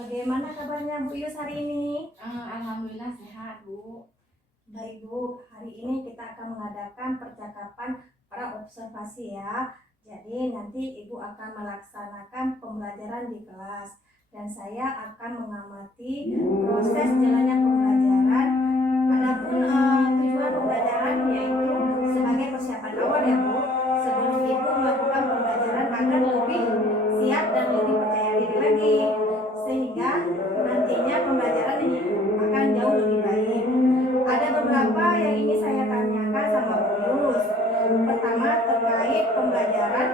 Bagaimana kabarnya Bu Yus hari ini? Alhamdulillah sehat, Bu. Baik Bu, hari ini kita akan mengadakan percakapan pra-observasi ya. Jadi nanti Ibu akan melaksanakan pembelajaran di kelas dan saya akan mengamati proses jalannya pembelajaran. Adapun tujuan pembelajaran yaitu sebagai persiapan awal ya Bu, sebelum Ibu melakukan pembelajaran agar lebih siap dan lebih percaya diri lagi, sehingga nantinya pembelajaran ini akan jauh lebih baik. Ada beberapa yang ingin saya tanyakan sama Bu Yus. Pertama, terkait pembelajaran,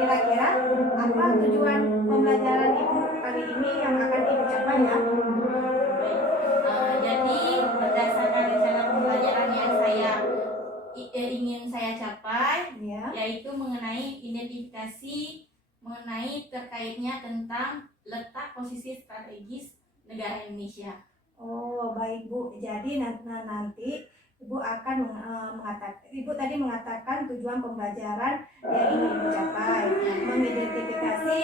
kira-kira apa tujuan pembelajaran Ibu kali ini yang akan Ibu capai ya? Jadi berdasarkan rencana pembelajaran yang ingin saya capai, Ya. yaitu mengenai identifikasi mengenai terkaitnya tentang letak posisi strategis negara Indonesia. Oh baik Bu, jadi nanti Ibu akan Ibu tadi mengatakan tujuan pembelajaran yang ingin dicapai, mengidentifikasi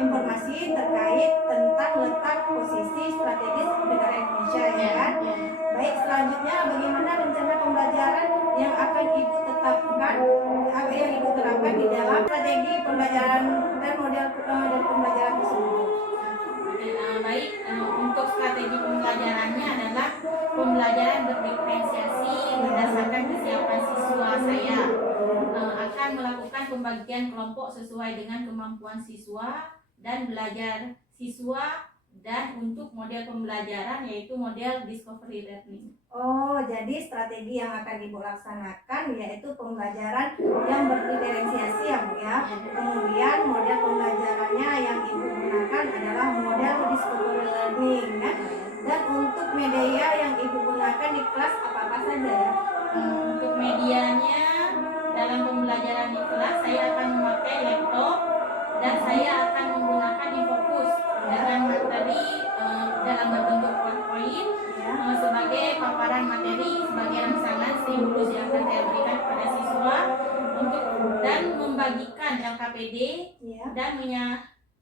informasi terkait tentang letak posisi strategis negara Indonesia ya kan? Baik, selanjutnya bagaimana rencana pembelajaran yang akan Ibu tetapkan, yang Ibu terapkan di dalam strategi pembelajaran dan model pembelajaran tersebut? Baik, untuk strategi pembelajarannya adalah pembelajaran berdiferensiasi berdasarkan kesiapan siswa. Saya akan melakukan pembagian kelompok sesuai dengan kemampuan siswa dan belajar siswa, dan untuk model pembelajaran yaitu model discovery learning. Oh, jadi strategi yang akan Ibu laksanakan yaitu pembelajaran yang berdiferensiasi ya Bu ya. Kemudian model pembelajarannya yang Ibu gunakan adalah model discovery learning ya. Dan untuk media yang Ibu gunakan di kelas apa-apa saja ya? Untuk medianya dalam pembelajaran di kelas saya akan memakai laptop dan saya akan menggunakan infocus dengan materi dalam berbentuk PowerPoint sebagai paparan materi, sebagai rangsangan stimulus yang akan saya berikan kepada siswa untuk dan membagikan LKPD dan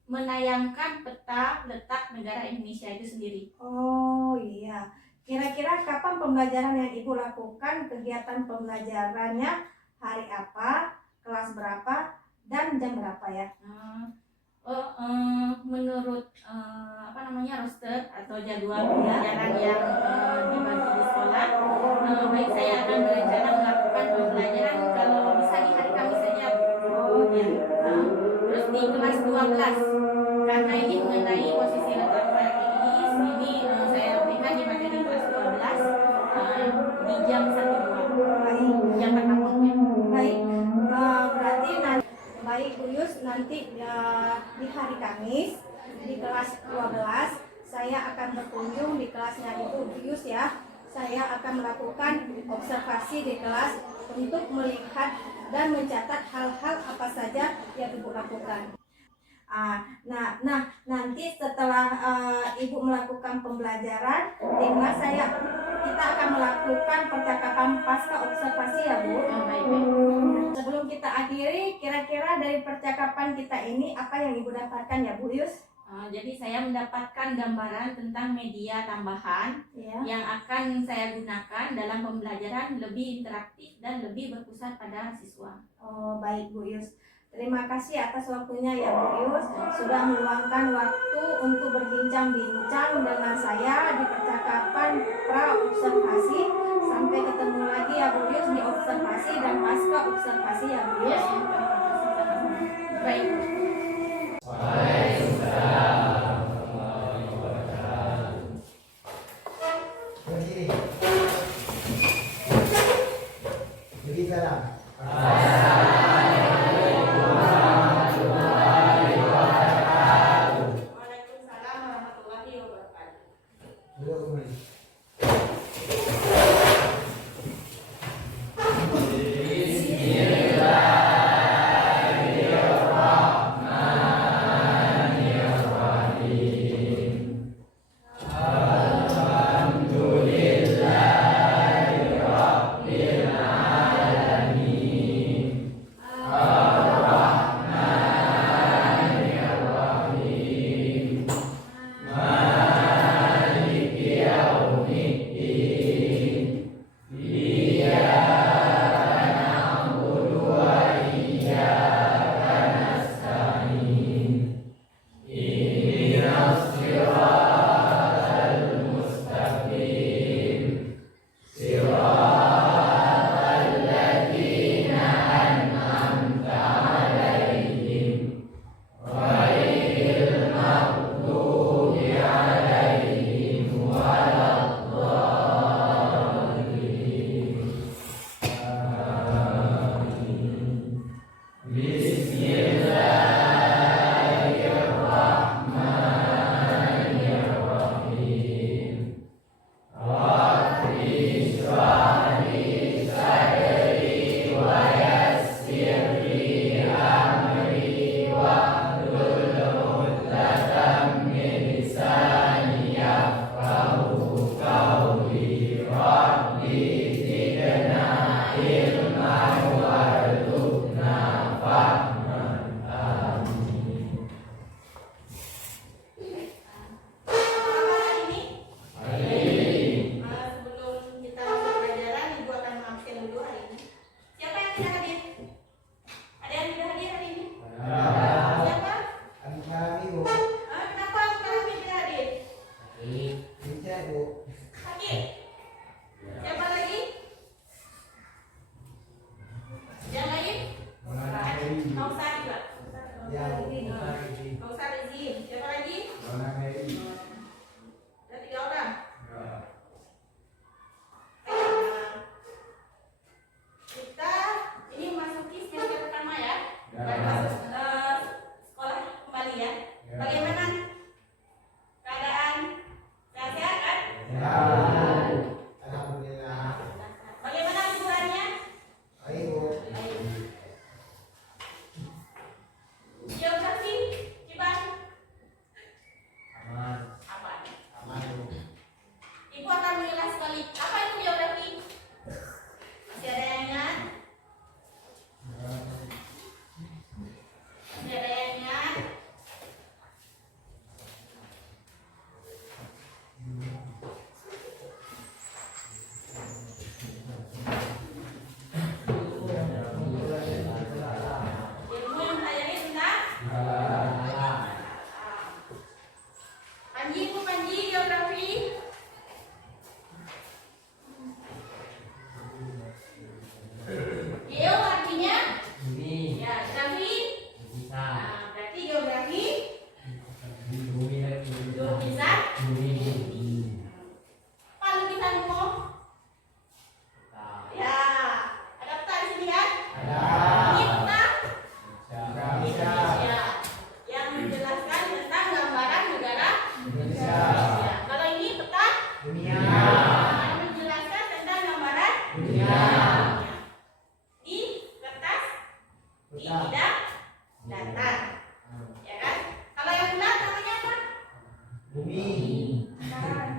menayangkan peta letak negara Indonesia itu sendiri. Oh iya. Kira-kira kapan pembelajaran yang Ibu lakukan? Kegiatan pembelajarannya hari apa, kelas berapa, dan jam berapa ya? Menurut roster atau jadwal pembelajaran yang dibagi di sekolah, baik saya akan berencana melakukan pembelajaran kalau bisa di hari Kamis saja. Terus di kelas 12 karena ini mengenai posisi letak strategis, ini saya berikan di materi kelas 12 di jam 1.2 jam pertama. Baik, berarti nanti baik Bu Yus, nanti di hari Kamis di kelas 12 saya akan berkunjung di kelasnya Ibu Yus ya. Saya akan melakukan observasi di kelas untuk melihat dan mencatat hal-hal apa saja yang Ibu lakukan. Nah, nanti setelah Ibu melakukan pembelajaran di kelas kita akan melakukan percakapan pasca observasi ya Bu. Sebelum kita akhiri, kira-kira dari percakapan kita ini apa yang Ibu dapatkan ya Bu Yus? Jadi saya mendapatkan gambaran tentang media tambahan yang akan saya gunakan dalam pembelajaran lebih interaktif dan lebih berpusat pada siswa. Oh baik Bu Yus. Terima kasih atas waktunya ya Bu Yus, sudah meluangkan waktu untuk berbincang-bincang dengan saya di percakapan pra-observasi. Sampai ketemu lagi ya Bu Yus di observasi dan pasca observasi ya Bu Yus. Baik. Sebelum kita masuk pelajaran, Ibu akan mengabsen dulu hari ini. Siapa yang tidak hadir? Ada yang tidak hadir hari ini? Siapa? Kenapa sekarang tidak hadir? Sakit? Siapa lagi? Yang lain? Nggak usah juga. Nggak usah izin. Siapa lagi? Ada 3 orang. Kita ini memasuki semester pertama ya. Baru masuk sekolah kembali ya. Bagaimana keadaan? Sehat-sehat kan? Bagaimana liburannya? Geografi, Ciban, apa? Ibu akan mengulas sekali. Apa itu geografi? Masih ada yang ingat? Masih ada yang ingat? Ilmu yang pelajari tentang Panji, Ibu Panji, geografi. Geo artinya ya, grafi. Nah, berarti geografi lukisan. Apa lukisan Ibu? Ya, ada peta di sini kan? Ini peta Indonesia yang menjelaskan tentang gambaran negara Indonesia. Kalau ini peta yang menjelaskan tentang gambaran dunia. Di kertas, di bidang datar, ya kan? Kalau yang bulat namanya apa? Bukan.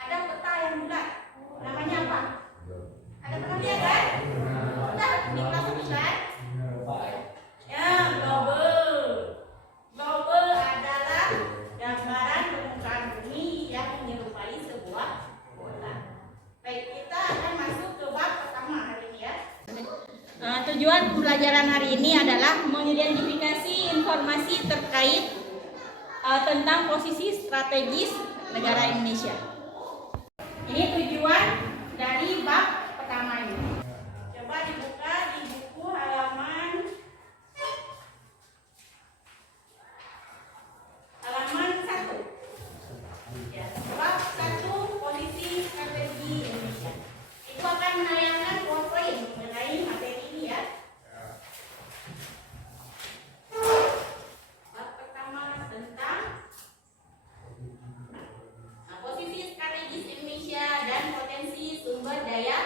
Ada peta yang bulat, namanya apa? Ada pernah lihat kan? Peta di kelas ini kan? Ya, globe. Globe adalah gambaran permukaan bumi yang menyerupai sebuah bola. Baik, kita akan masuk ke bab pertama hari ini ya. Tujuan pembelajaran hari ini adalah mengidentifikasi informasi terkait tentang posisi strategis negara Indonesia. Ini tujuan dari bab pertama ini. Coba dibuka di buku halaman 1. Ya, bab 1 posisi strategi Indonesia. Itu akan menayangkan poin mengenai materi ini ya. Bab pertama tentang posisi strategis Indonesia dan potensi sumber daya.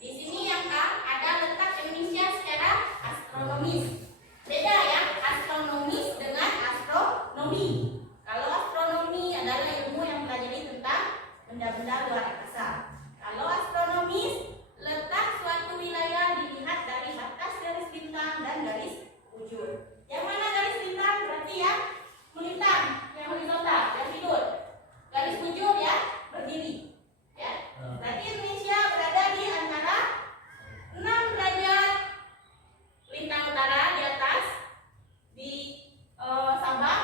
Di sini yang A ada letak Indonesia secara astronomis. Beda ya, astronomis dengan astronomi. Kalau astronomi adalah ilmu yang mempelajari tentang benda-benda luar angkasa. Kalau astronomis, letak suatu wilayah dilihat dari atas garis bintang dan garis bujur. Yang mana garis bintang berarti ya melintang, yang horizontal, yang tidur. Garis bujur ya berdiri. Ya. Berarti Indonesia berada di antara 6 derajat lintang utara di atas di Sabang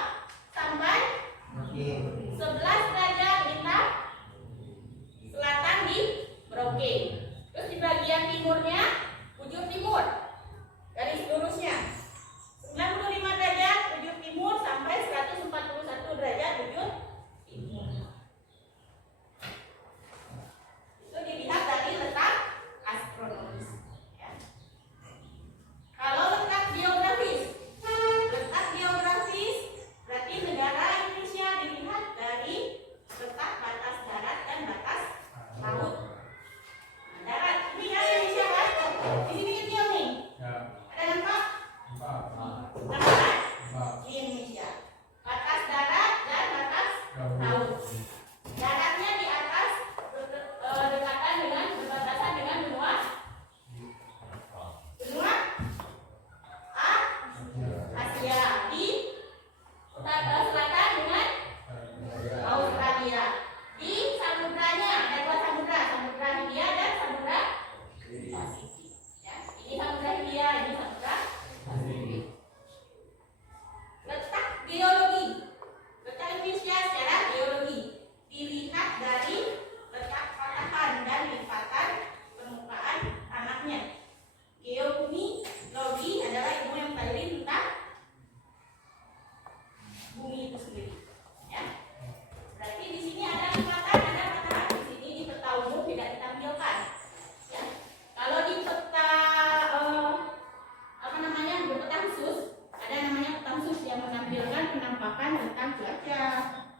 menampakkan tentang cuaca,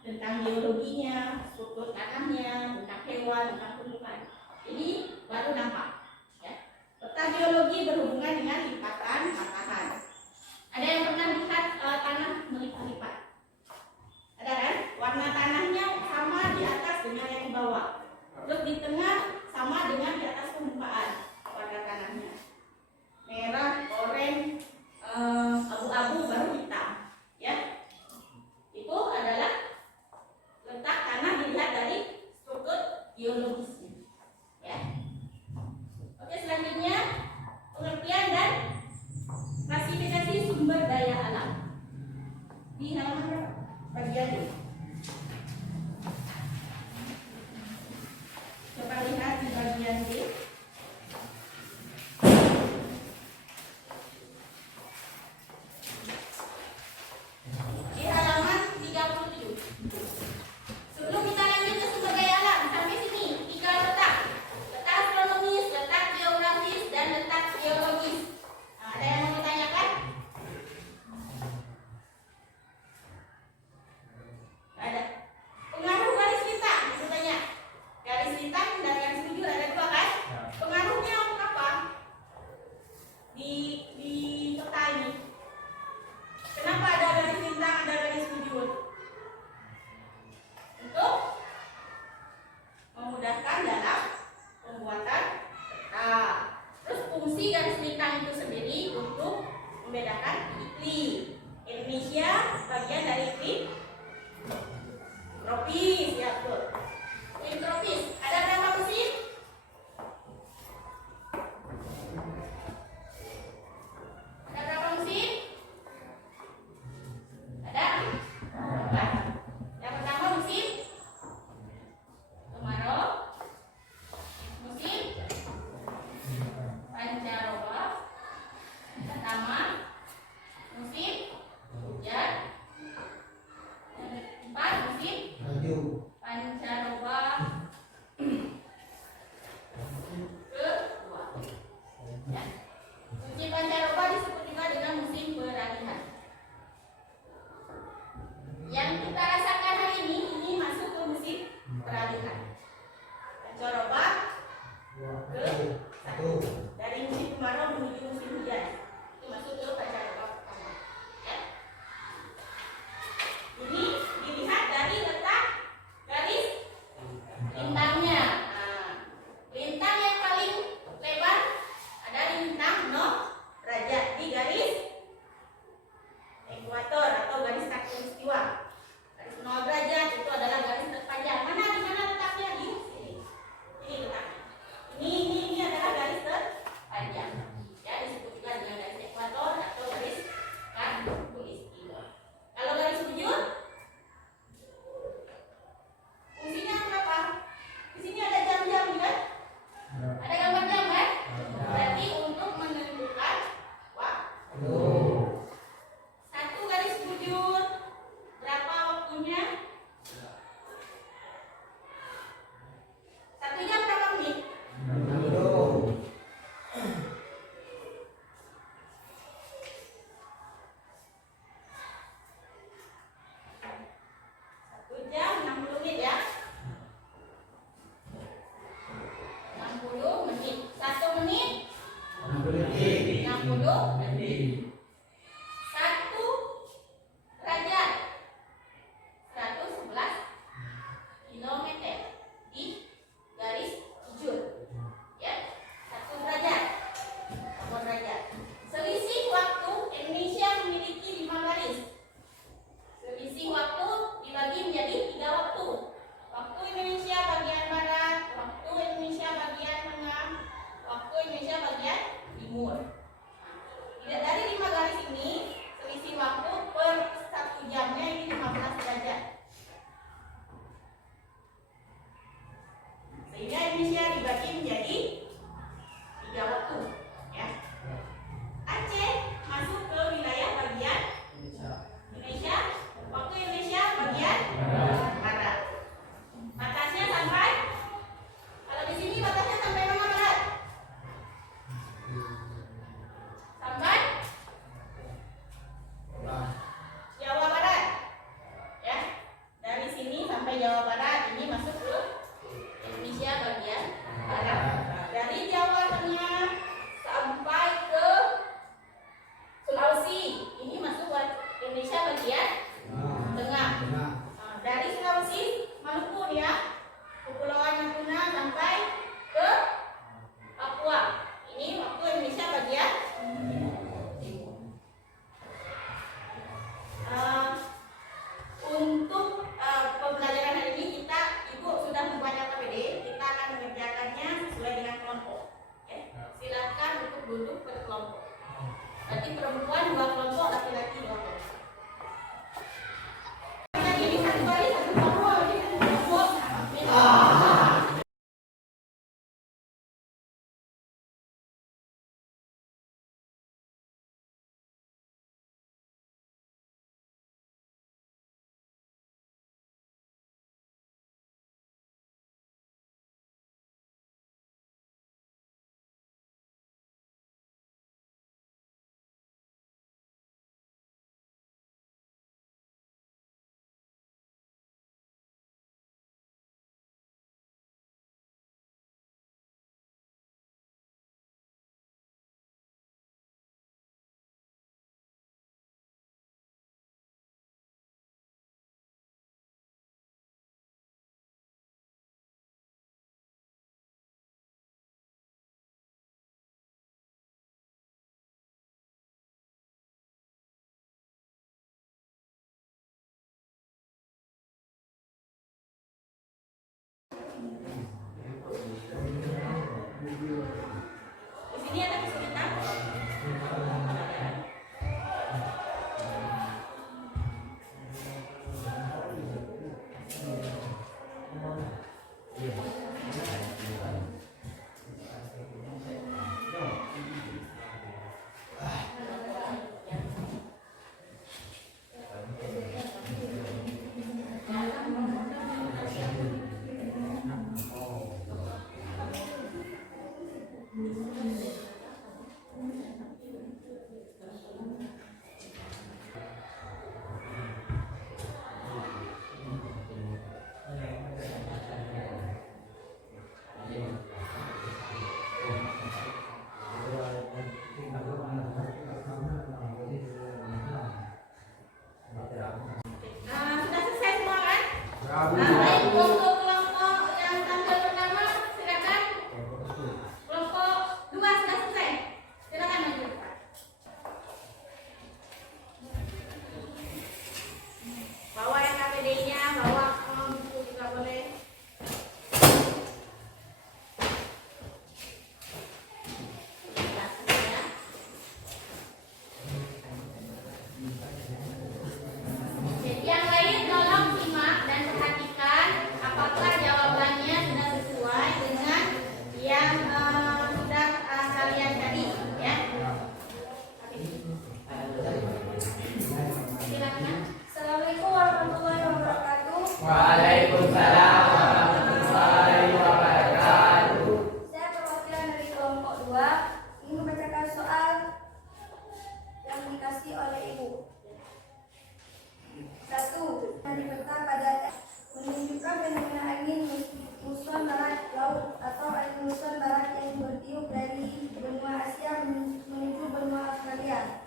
tentang geologinya, struktur tanahnya, tentang hewan, tentang tumbuhan. Ini baru nampak. Ya. Peta geologi berhubungan dengan lipatan patahan. Ada yang pernah lihat tanah melipat-lipat? Ada kan? Warna tanahnya sama di atas dengan yang di bawah. Terus di tengah sama dengan di atas permukaan warna tanahnya. Merah, oranye, abu-abu, baru hitam. Ya, itu adalah letak tanah dilihat dari struktur geologisnya. Ya. Oke, selanjutnya pengertian dan klasifikasi sumber daya alam. Di halaman berapa? Bagian ini. Coba lihat di bagian D. Di halaman 37. Sebelum kita lanjut ke sumber daya alam, sampai sini 3 letak. Letak astronomis, letak geografis, dan letak geologis. Nah, ada yang mau ditanyakan? Ada. Pengaruh garis lintang, ditanya. Garis lintang dan garis bujur ada 2 kan? Pengaruhnya apa? Di peta ini. Kenapa ada garis lintang, ada garis bujur? Untuk memudahkan dalam pembuatan peta. Terus fungsi garis lintang itu sendiri untuk membedakan iklim. Indonesia bagian dari iklim tropis, ya betul. Iklim tropis. Ada berapa musim? Ada berapa musim? Ada? Empat. Yang pertama musim kemarau, musim pancaroba, pertama musim hujan, yang keempat musim pancaroba kedua. Ya. Musim pancaroba disebut juga dengan musim peralihan. Yang kita rasakan hari ini masuk ke musim peralihan. Pancaroba ke satu. Dari musim kemarau menuju musim hujan. Itu masuk ke pancaroba pertama. Ya. Ini dilihat dari letak garis lintangnya. Nah, lintang yang paling lebar ada lintang 0 derajat di garis ekuator atau garis khatulistiwa. Garis 0 derajat itu adalah garis terpanjang. Di mana letaknya? Di sini. Ini letaknya. Ini adalah garis terpanjang. Ya, disebut juga dengan garis ekuator atau garis khatulistiwa. Kalau garis bujur fungsinya berapa? Di sini ada jam-jam kan? Ada gambar jam kan? Berarti untuk menentukan waktu. Satu garis bujur berapa waktunya? 1 jam berapa menit? 1 Di sini ada kesulitan? Sudah selesai semua kan? Baik, untuk kelompok yang tampil pertama silakan. Kelompok 2 sudah selesai. Silakan maju ke depan. Bawa yang KPD-nya, bawa buku juga boleh. Yang lain tolong simak dan perhatikan apakah jawabannya sudah sesuai dengan yang sudah kalian tadi, ya. Silakan. Assalamualaikum warahmatullahi wabarakatuh. Waalaikumsalam warahmatullahi wabarakatuh. Saya perwakilan dari kelompok 2 ingin membacakan soal yang dikasih oleh Ibu. 1. Dari peta pada menunjukkan fenomena angin muson barat laut atau angin muson barat yang bertiup dari benua Asia menuju benua Australia.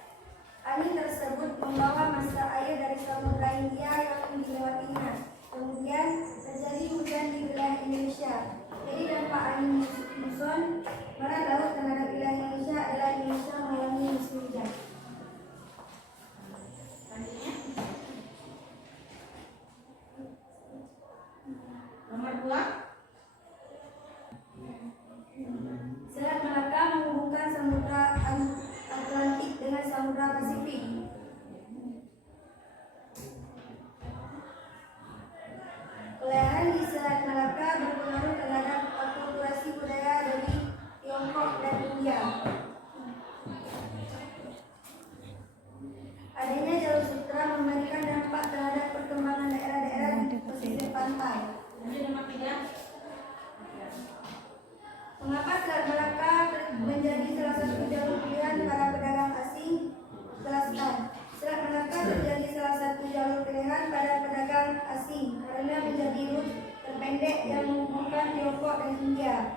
Angin tersebut membawa massa air dari Samudra Hindia yang dilewatinya. Kemudian terjadi hujan di wilayah Indonesia. Jadi dampak angin muson barat laut terhadap wilayah Indonesia adalah Indonesia mengalami musim hujan. Selanjutnya. Nomor 2. Selat Malaka menghubungkan Samudra Atlantik dengan Samudra Pasifik. Pelayaran di Selat Malaka berpengaruh terhadap akulturasi budaya dari Tiongkok dan India. Adanya jalur sutra memberikan dampak terhadap perkembangan daerah-daerah di pesisir pantai. Lanjut nomor 3. Mengapa Selat Malaka menjadi salah satu jalur pilihan para pedagang asing? Jelaskan. Selat Malaka menjadi salah satu jalur pilihan pada pedagang asing karena menjadi rute terpendek yang menghubungkan Tiongkok dan India.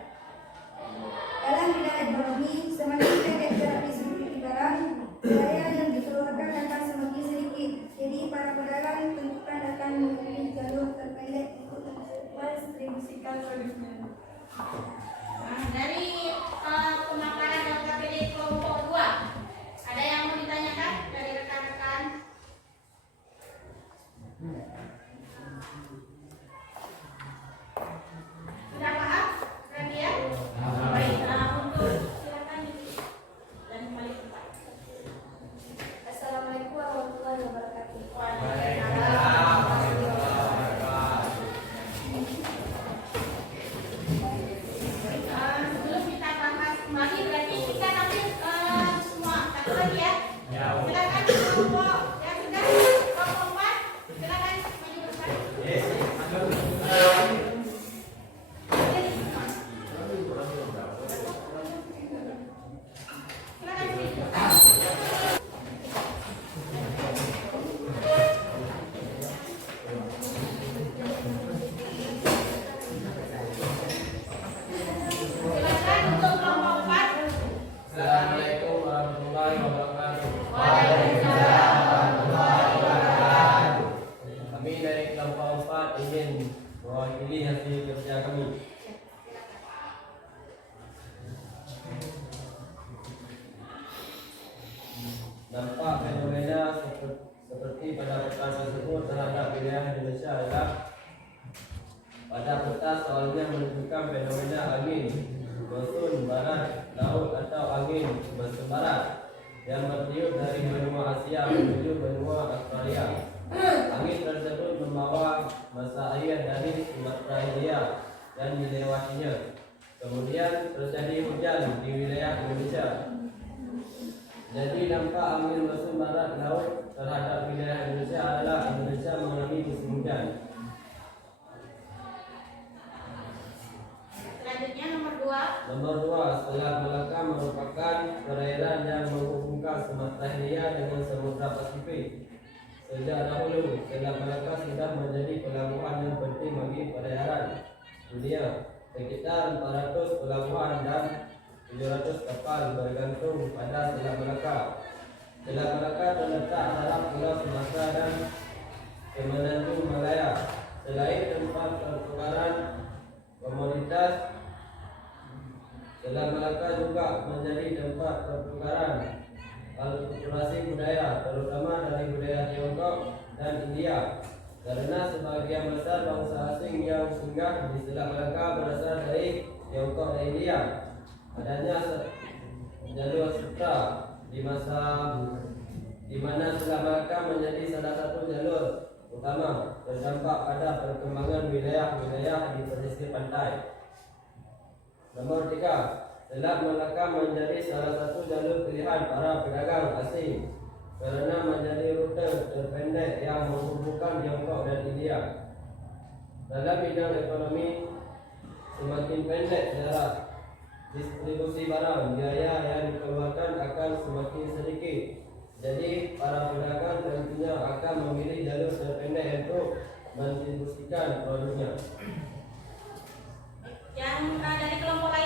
Dalam bidang ekonomi, semakin pendek jarak distribusi barang, biaya yang dikeluarkan akan semakin sedikit. Jadi para pedagang tentukan akan memilih jalur terpendek untuk mendistribusikan produknya. Nah, dari pemaparan dan KPD kelompok 2, ada yang mau ditanyakan dari rekan-rekan? Sudah paham? Radia? Baik, untuk silakan dan kembali ke tempat. Assalamualaikum warahmatullahi wabarakatuh. Sebelum kita bahas kembali, berarti kita nanti semua catatan ya. Silakan kelompok yang sudah kelompok 4, silakan maju ke depan. Silakan sini. Silakan untuk kelompok 4. Assalamualaikum warahmatullahi wabarakatuh. Waalaikumsalam warahmatullahi wabarakatuh. Kami dari kelompok 4 ingin mewakili hasil kerja kami. Dampak fenomena seperti pada peta tersebut terhadap wilayah Indonesia adalah Pada peta soalnya menunjukkan fenomena angin monsun barat laut atau angin monsun barat yang bertiup dari benua Asia menuju benua Australia. Angin tersebut membawa massa air dari Sumatera Hindia dan dilewatinya. Kemudian terjadi hujan di wilayah Indonesia. Jadi dampak angin monsun barat laut terhadap wilayah Indonesia adalah Indonesia mengalami musim hujan. Selanjutnya nomor 2. Nomor 2, Selat Malaka merupakan perairan yang menghubungkan Sumatera Hindia dengan Samudra Pasifik. Sejak dahulu, Selat Malaka sudah menjadi pelabuhan yang penting bagi perairan dunia. Sekitar 400 pelabuhan dan 700 kapal bergantung pada Selat Malaka. Selat Malaka terletak dalam Pulau Sumatera dan Semenanjung Malaya. Selain tempat pertukaran komoditas, Selat Malaka juga menjadi tempat pertukaran akulturasi budaya, terutama dari budaya Tiongkok dan India. Karena sebagian besar bangsa asing yang singgah di Selat Malaka berasal dari Tiongkok dan India. Adanya jalur sutra di mana Selat Malaka menjadi salah satu jalur utama berdampak pada perkembangan wilayah-wilayah di pesisir pantai. Nomor 3, Selat Malaka menjadi salah satu jalur pilihan para pedagang asing karena menjadi rute terpendek yang menghubungkan Tiongkok dan India. Dalam bidang ekonomi, semakin pendek jarak distribusi barang, biaya yang dikeluarkan akan semakin sedikit. Jadi para pedagang tentunya akan memilih jalur terpendek untuk mendistribusikan produknya. Yang dari kelompok lain